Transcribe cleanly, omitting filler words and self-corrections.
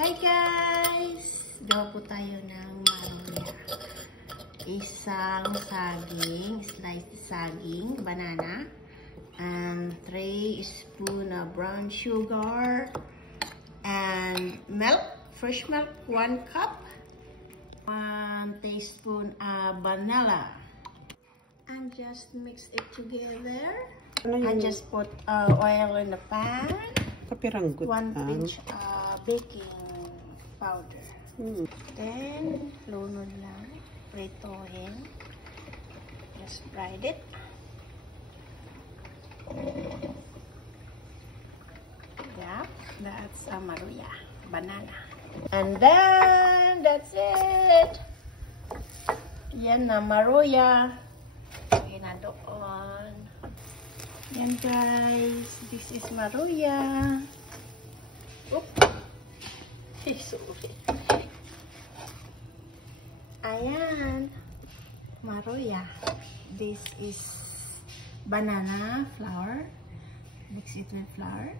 Hi guys! Gawa po tayo ng maruya. Isang saging, sliced saging, banana, and 3 spoon of brown sugar, and milk, fresh milk, 1 cup, 1 teaspoon of vanilla. And just mix it together. And just put oil in the pan. 1 pinch baking powder. Then, lunod lang. Pritohin. Just fried it. Yeah, that's a maruya. Banana. And then, that's it. Yan na maruya. Lagyan na doon. Yan guys. This is maruya. Oops. Sorry. Ayan. Maruya. This is banana flour. Mix it with flour.